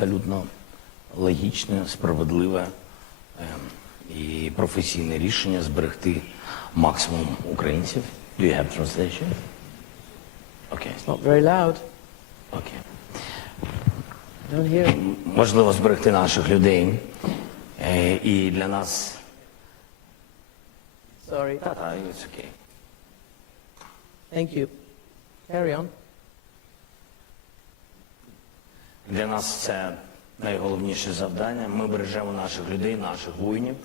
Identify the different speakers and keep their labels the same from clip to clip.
Speaker 1: абсолютно логічне, справедливе ем, і професійне рішення зберегти максимум українців. Do you have translation? Окей,
Speaker 2: Not very loud.
Speaker 1: окей.
Speaker 2: Don't hear.
Speaker 1: Важливо зберегти наших людей. Е, І для нас
Speaker 2: Sorry.
Speaker 1: та, та, it's okay.
Speaker 2: Thank you. Carry on.
Speaker 1: Для нас це найголовніше завдання. Ми бережемо наших людей, наших воїнів,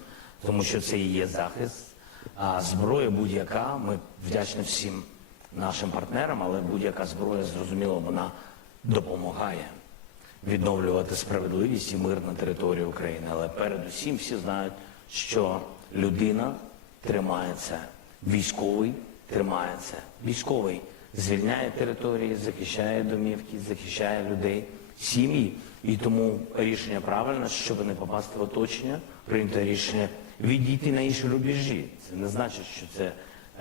Speaker 1: тому що це і є захист. А зброя будь-яка, ми вдячні всім нашим партнерам, але будь-яка зброя, зрозуміло, вона допомагає відновлювати справедливість і мир на території України. Але передусім всі знають, що людина тримається, військовий тримається. Військовий звільняє території, захищає домівки, захищає людей, сім'ї. І тому рішення правильне, щоб не попасти в оточення, прийнято рішення відійти на інші рубежі. Це не значить, що це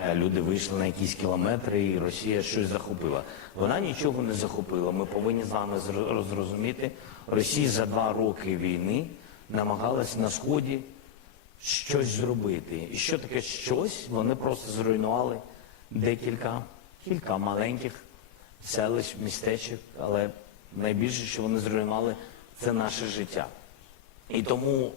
Speaker 1: е, люди вийшли на якісь кілометри і Росія щось захопила. Вона нічого не захопила. Ми повинні з вами зрозуміти, Росія за два роки війни намагалась на сході щось зробити. І що таке щось? Вони просто зруйнували декілька, кілька маленьких селищ, містечок, але найбільше, що вони зруйнували, це наше життя. І тому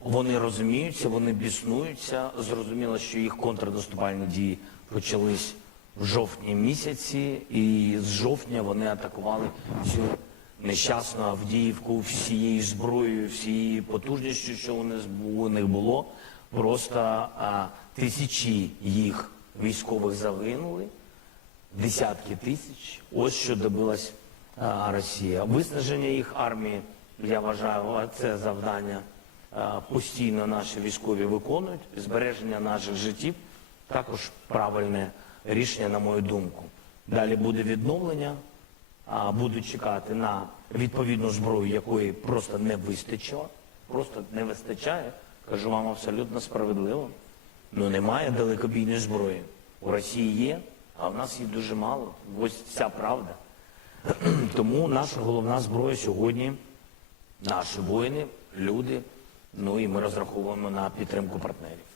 Speaker 1: вони розуміються, вони біснуються. Зрозуміло, що їх контрнаступальні дії почались в жовтні місяці, і з жовтня вони атакували цю нещасну Авдіївку всією зброєю, всією потужністю, що у них було. Просто а, тисячі їх військових загинули десятки тисяч. Ось що добилась Росія. Виснаження їх армії, я вважаю, це завдання постійно наші військові виконують. Збереження наших життів також правильне рішення, на мою думку. Далі буде відновлення, а, будуть чекати на відповідну зброю, якої просто не вистачило. Просто не вистачає. Кажу вам абсолютно справедливо. Ну немає далекобійної зброї. У Росії є, а в нас її дуже мало. Ось ця правда. Тому наша головна зброя сьогодні наші воїни, люди. Ну і ми розраховуємо на підтримку партнерів.